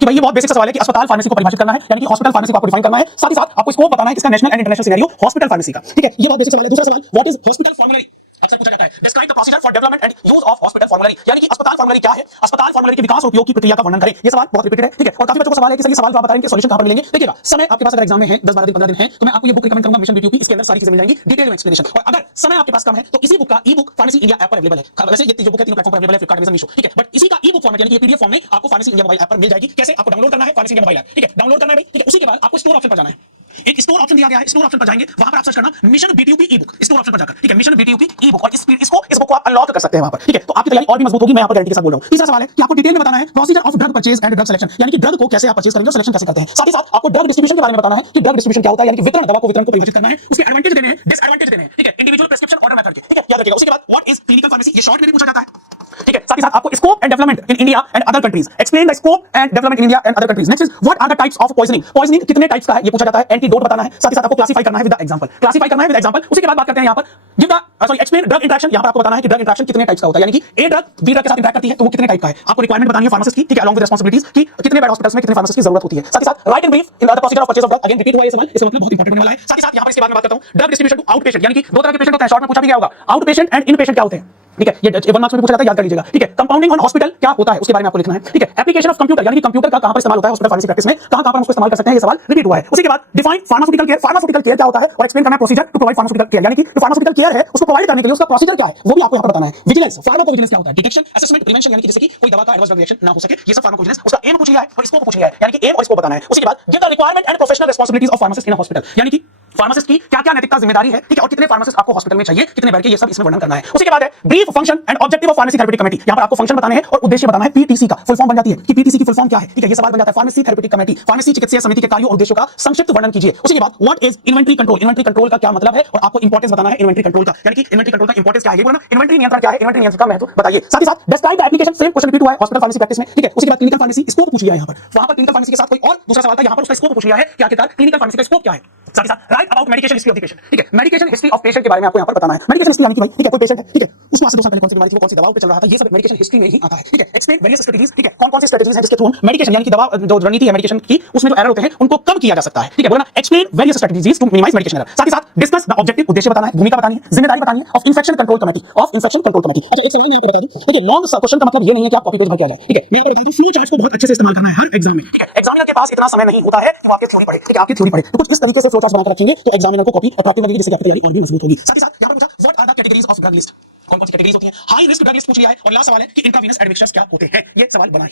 कि भाई ये बहुत बेसिक सवाल है कि अस्पताल फार्मेसी को परिभाषित करना है, यानी कि हॉस्पिटल फार्मेसी को आपको डिफाइन करना है, साथ ही साथ आपको स्कोप बताना है किसका national and international scenario hospital pharmacy का। ठीक है, ये बहुत बेसिक सवाल है। दूसरा सवाल, व्हाट इज हॉस्पिटल फॉर्मूलरी? अक्सर पूछा जाता है, describe the procedure for development and use of hospital formulary, यानी कि अस्पताल फॉर्मूलरी क्या है, अस्पताल फॉर्मूलरी के विकास और उपयोग की प्रक्रिया का वर्णन करें। ये सवाल बहुत रिपीटेड है, ठीक है, और काफी बच्चों को सवाल है कि सर ये सवाल आप बताएंगे सॉल्यूशन कहां पर मिलेंगे। देखिएगा, समय आपके पास अगर एग्जाम में है 10 12 दिन 15 दिन है तो मैं आपको ये बुक रिकमेंड करूंगा, मिशन बीटीयूपी, इसके अंदर सारी चीजें मिल जाएंगी, डिटेल में एक्सप्लेनेशन। और अगर समय आपके पास कम है तो इसी बुक का ई-बुक फार्मेसी इंडिया ऐप पर अवेलेबल है। वैसे ये जो बुक है तीनों प्लेटफॉर्म पर अवेलेबल है, फ्लिपकार्ट, अमेज़न, मीशो, ठीक है, बट इसी का ई-बुक फॉर्मेट यानी कि पीडीएफ फॉर्म में आपको फार्मेसी इंडिया मोबाइल ऐप पर मिल जाएगी। कैसे? आपको डाउनलोड करना है फार्मेसी इंडिया मोबाइल ऐप, ठीक है, डाउनलोड करना है, ठीक है, उसी के बाद आपको स्टोर ऑप्शन पर जाना है। एक स्टोर ऑप्शन दिया गया है, स्टोर ऑप्शन पर जाएंगे, वहां पर आप सर्च करना mission BTUP e-book, store option पर जाकर, ठीक है, मिशन बीटीयूपी ई-बुक, और इस बुक को आप अनलॉक कर सकते हैं वहां पर, ठीक है, तो आपकी तैयारी और भी मजबूत होगी, मैं यहाँ पर गारंटी के साथ बोल रहा हूं। तीसरा सवाल है कि आपको डिटेल में बताना है procedure of drug purchase and drug selection, यानी कि ड्रग को कैसे आप परचेज करेंगे और सिलेक्शन कैसे करते हैं। साथ ही साथ आपको ड्रग डिस्ट्रीब्यूशन के बारे में बताना है कि ड्रग डिस्ट्रीब्यूशन क्या होता है, यानी कि वितरण, दवा को वितरण को परिभाषित करना है, उसके एडवांटेज देने हैं, डिसएडवांटेज देने हैं, ठीक है, इंडिविजुअल प्रिस्क्रिप्शन ऑर्डर मेथड के, ठीक है, याद रखिएगा। उसके बाद व्हाट इज क्लिनिकल फार्मेसी, ये शॉर्ट में भी पूछा जाता है, ठीक है। साथ ही साथ आपको scope and development in India and other countries, explain the scope and development in India and other countries. Next is what are the types of poisoning, poisoning कितने टाइप्स का है ये पूछा जाता है, एंटीडोट बताना है, साथ ही साथ आपको क्लासिफाई करना है विद द एग्जांपल, क्लासिफाई करना है विद एग्जांपल। उसी के बाद बात करते हैं यहां पर give the explain drug interaction, यहां पर आपको बताना है कि ड्रग इंटरेक्शन कितने टाइप्स का होता है, यानी कि ए ड्रग बी ड्रग के साथ इंटरेक्ट करती है तो वो कितने टाइप का है। आपको रिक्वायरमेंट बतानी है फार्मासिस्ट की, ठीक है, अलोंग विद रिस्पांसिबिलिटीज की कितने बेड हॉस्पिटल्स में कितने फार्मासिस्ट की जरूरत होती है। साथ ही साथ right and brief in the procedure of purchase of drug, again repeat हुआ ये सवाल, इसका मतलब बहुत इंपॉर्टेंट होने वाला है। साथ ही साथ यहां पर इसके बाद में बात करता हूं drug distribution to outpatient, यानी कि दो तरह के पेशेंट होते हैं, शॉर्ट में पूछा भी गया होगा, out patient and in patient क्या होते हैं, ठीक है, ये 1 मार्क्स में पूछा जाता है, याद कर लीजिएगा, ठीक है। कंपाउंडिंग ऑन हॉस्पिटल क्या होता है उसके बारे में आपको लिखना है, ठीक है। एप्लीकेशन ऑफ कंप्यूटर, यानी कि कंप्यूटर का कहां पर इस्तेमाल होता है हॉस्पिटल फार्मेसी प्रैक्टिस में, कहां पर हम उसको इस्तेमाल कर सकते हैं, ये सवाल रिपीट हुआ है। उसी के बाद define pharmaceutical care, pharmaceutical care क्या होता है और एक्सप्लेन करना है procedure to provide pharmaceutical care, यानी कि जो फार्मास्यूटिकल केयर है उसको प्रोवाइड करने के लिए उसका प्रोसीजर क्या है वो भी आपको यहां पर बताना है। विजिलेंस, फार्माकोविजिलेंस क्या होता है, डिटेक्शन, असेसमेंट, प्रिवेंशन, यानी कि जैसे कि कोई दवा का एडवर्स रिएक्शन ना हो सके, ये सब फार्माकोविजिलेंस, उसका एम पूछ लिया है और स्कोप पूछ लिया है, यानी कि एम और स्कोप बताना है। उसी के बाद give the requirement and professional responsibilities of pharmacist in a hospital, यानी कि फार्मासिस्ट की क्या-क्या नैतिकता जिम्मेदारी है, ठीक है, और कितने फार्मासिस्ट आपको हॉस्पिटल में चाहिए, कितने बेड के, ये सब इसमें वर्णन करना है। उसी के बाद है brief function and objective of pharmacy therapeutic committee, यहां पर आपको फंक्शन बताने हैं और उद्देश्य बताना है। पीटीसी का फुल फॉर्म बन जाती है कि पीटीसी की फुल फॉर्म क्या है, ठीक है, ये सवाल बन जाता है। फार्मेसी थेरेप्यूटिक कमेटी, फार्मेसी चिकित्सीय समिति के कार्यों और उद्देश्यों का संक्षिप्त वर्णन कीजिए। उसी के बाद what is inventory control, inventory control का क्या मतलब है और आपको इंपॉर्टेंस बताना है इन्वेंटरी कंट्रोल का, यानी कि इन्वेंटरी कंट्रोल का इंपॉर्टेंस क्या है ये बोलना, इन्वेंटरी नियंत्रण क्या है, इन्वेंटरी नियंत्रण का महत्व बताइए। साथ ही साथ describe the application, same question repeat हुआ है हॉस्पिटल फार्मेसी प्रैक्टिस में, ठीक है। उसके बाद क्लिनिकल फार्मेसी स्कोप पूछ लिया है, यहां पर वहां पर क्लिनिकल फार्मेसी के साथ कोई और दूसरा सवाल था, यहां पर उसका स्कोप पूछ लिया है कि आखिरकार क्लिनिकल फार्मेसी का स्कोप क्या है। साथ ही साथ right about medication history of the patient, ठीक है, मेडिकेशन हिस्ट्री ऑफ पेशेंट के बारे में आपको यहां पर बताना है। मेडिकेशन हिस्ट्री यानी कि भाई, ठीक है, कोई पेशेंट है, ठीक है, उसको आज से 2 साल पहले कौन सी बीमारी थी, वो कौन सी दवाओं पे चल रहा था, ये सब मेडिकेशन हिस्ट्री में ही आता है, ठीक है। एक्सप्लेन वेरियस स्ट्रेटजीज, ठीक है, कौन-कौन सी स्ट्रेटजीज हैं जिसके थ्रू मेडिकेशन यानी कि दवा जो रणनीति है मेडिकेशन की उसमें जो एरर होते हैं उनको कम किया जा सकता है, ठीक है, बोलना explain various strategies to minimise medication error. साथ ही साथ डिस्कस द ऑब्जेक्टिव, उद्देश्य बताना है, भूमिका बतानी है, जिम्मेदारी बतानी है of infection control committee, of infection control committee. अच्छा, एक सवाल मैं आपको बता दूं, देखिए लॉन्ग क्वेश्चन का मतलब ये नहीं है कि आप कॉपी पेस्ट भर के आ जाए, ठीक है, मैं आपको बता दूं फ्लो चार्ट्स को बहुत अच्छे से इस्तेमाल करना है हर एग्जाम में, ठीक है। एग्जामिनर के पास इतना समय नहीं होता है कि वो आपकी थ्योरी पढ़े, ठीक है, आपकी थ्योरी पढ़े, तो कुछ इस तरीके से फ्लो चार्ट्स बनाकर रखेंगे तो एग्जामिनर को कॉपी अट्रैक्टिव लगेगी, जिससे आपकी तैयारी और भी मजबूत होगी। साथ ही साथ यहां पर पूछा what are the categories of drug list, कौन-कौन सी कैटेगरीज होती हैं, हाई रिस्क ड्रग लिस्ट पूछ लिया है, और लास्ट सवाल है कि इंट्रावेनस एडमिक्शंस क्या होते हैं, ये सवाल बनाएं।